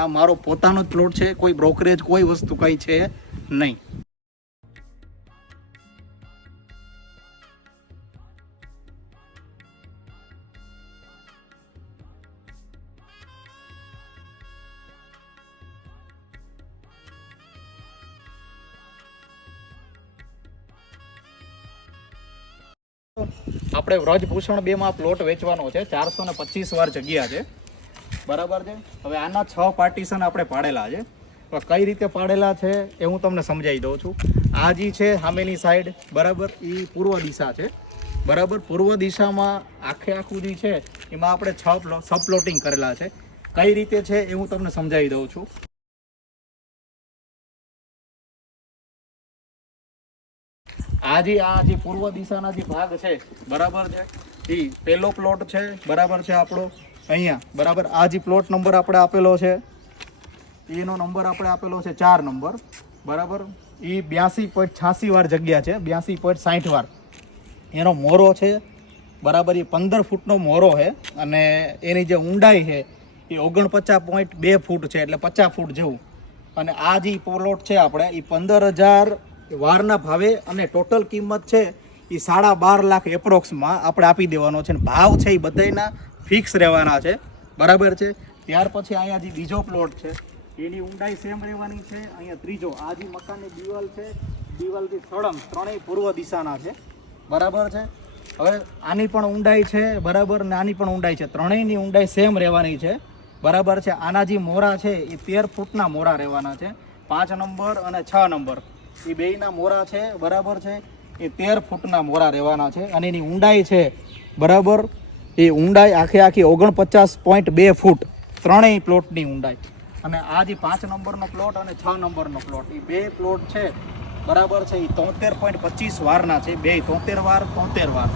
આ મારો પોતાનો જ પ્લોટ છે, કોઈ બ્રોકરેજ કોઈ વસ્તુ કઈ છે નહીં. આપણે વ્રજભૂષણ 2 માં પ્લોટ વેચવાનો છે. 425 વાર જગ્યા છે, બરાબર છે. હવે આના 6 પાર્ટીશન આપણે પાડેલા છે. હવે કઈ રીતે પાડેલા છે એ હું તમને સમજાવી દઉં છું. આ જે છે સામેની સાઈડ, બરાબર, એ પૂર્વ દિશા છે, બરાબર. પૂર્વ દિશામાં આખું જે છે એમાં આપણે 6 સબ પ્લોટિંગ કરેલા છે. કઈ રીતે છે એ હું તમને સમજાવી દઉં છું. આ જે પૂર્વ દિશાના જે ભાગ છે, બરાબર છે, એ પહેલો પ્લોટ છે, બરાબર છે આપણો અહીંયા, બરાબર. આ જે પ્લોટ નંબર આપણે આપેલો છે એનો નંબર આપણે આપેલો છે 4 નંબર, બરાબર. એ 82.86 વાર જગ્યા છે, 82.60 વાર એનો મોરો છે, બરાબર. એ 15 ફૂટનો મોરો છે અને એની જે ઊંડાઈ છે એ 49.2 ફૂટ છે, એટલે 50 ફૂટ જેવું. અને આ જે પ્લોટ છે આપણે એ 15,000 વારના ભાવે અને ટોટલ કિંમત છે એ 12.5 લાખ એપ્રોક્સમાં આપણે આપી દેવાનો છે. ભાવ છે એ બધાના ફિક્સ રહેવાના છે, બરાબર છે. ત્યાર પછી અહીંયા જે બીજો પ્લોટ છે એની ઊંડાઈ સેમ રહેવાની છે. અહીંયા ત્રીજો, આ જે મકાનની દિવાલ છે, દિવાલથી સળંગ ત્રણેય પૂર્વ દિશાના છે, બરાબર છે. હવે આની પણ ઊંડાઈ છે, બરાબર, ને આની પણ ઊંડાઈ છે, ત્રણેયની ઊંડાઈ સેમ રહેવાની છે, બરાબર છે. આના જે મોરા છે એ 13 ફૂટના મોરા રહેવાના છે. 5 નંબર અને 6 નંબર એ બેયના મોરા છે, બરાબર છે, એ 13 ફૂટના મોરા રહેવાના છે. અને એની ઊંડાઈ છે, બરાબર, એ ઊંડાઈ આખી 49.2 ફૂટ ત્રણેય પ્લોટની ઊંડાઈ. અને આ જે 5 નંબરનો પ્લોટ અને 6 નંબરનો પ્લોટ એ બે પ્લોટ છે, બરાબર છે, એ 73.25 વારના છે. બે 73 વાર 73 વાર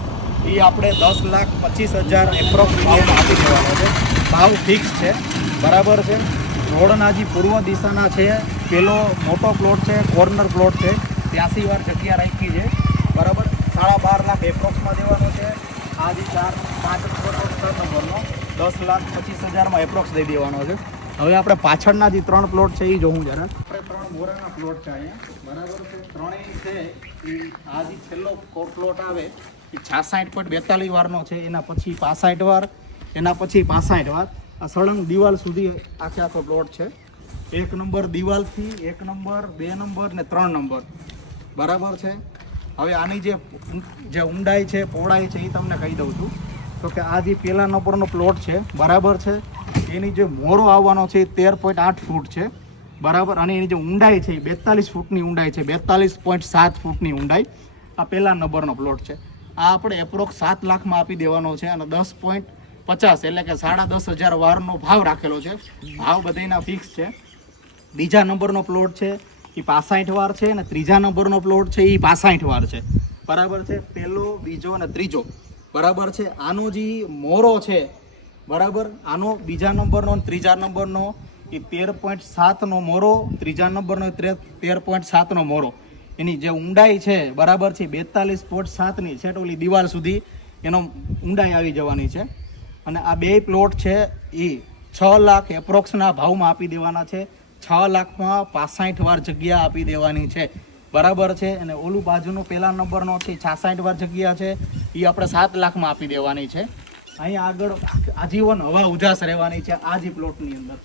એ આપણે 10,25,000 એપ્રોક્સ ભાવમાં આપી દેવાનો છે. ભાવ ફિક્સ છે, બરાબર છે. રોડના જે પૂર્વ દિશાના છે પેલો મોટો પ્લોટ છે, કોર્નર પ્લોટ છે, 83 વાર જગ્યા રાખી છે, બરાબર. 12.5 લાખ એપ્રોક્સમાં દેવાનો છે. આ જે 5 નંબરનો 6 નંબરનો 10,25,000માં એપ્રોક્સ દઈ દેવાનો છે. હવે આપણે પાછળના જે 3 પ્લોટ છે એ જોવું જરા. આપણે 3 મોરાના પ્લોટ છે અહીંયા, બરાબર છે. ત્રણેય છે એ આ જે છેલ્લો પ્લોટ આવે એ 66.42 વારનો છે. એના પછી 65 વાર, એના પછી 65 વાર. આ સળંગ દિવાલ સુધી આખો પ્લોટ છે. 1 નંબર દિવાલથી 1 નંબર, 2 નંબર ને 3 નંબર, બરાબર છે. હવે આની જે ઊંડાઈ છે, પહોળાઈ છે એ તમને કહી દઉં છું. તો કે આ જે પહેલા નંબરનો પ્લોટ છે, બરાબર છે, એની જે મોરો આવવાનો છે એ 13.8 ફૂટ છે, બરાબર. અને એની જે ઊંડાઈ છે એ 42 ફૂટની ઊંડાઈ છે, 42.7 ફૂટની ઊંડાઈ આ પહેલા નંબરનો પ્લોટ છે. આ આપણે એપ્રોક્સ 7 લાખમાં આપી દેવાનો છે. અને 10.50 એટલે કે 10,500 વારનો ભાવ રાખેલો છે. ભાવ બધાના ફિક્સ છે. બીજા નંબરનો પ્લોટ છે એ 65 વાર છે અને ત્રીજા નંબરનો પ્લોટ છે એ 65 વાર છે, બરાબર છે. પહેલો, બીજો અને ત્રીજો, બરાબર છે. આનો જે મોરો છે, બરાબર, આનો બીજા નંબરનો અને ત્રીજા નંબરનો એ 13.7નો મોરો, ત્રીજા નંબરનો 13.7નો મોરો. એની જે ઊંડાઈ છે, બરાબર છે, 42.7ની છે. ઓલી દિવાલ સુધી એનો ઊંડાઈ આવી જવાની છે. અને આ બે પ્લોટ છે એ 6 લાખ એપ્રોક્સના ભાવમાં આપી દેવાના છે. 6 લાખમાં 65 વાર જગ્યા આપી દેવાની છે, બરાબર છે. અને ઓલું બાજુનો પહેલા નંબરનો છે 66 વાર જગ્યા છે એ આપણે 7 લાખમાં આપી દેવાની છે. અહીંયા આગળ આજીવન હવા ઉજાસ રહેવાની છે આ જે પ્લોટની અંદર.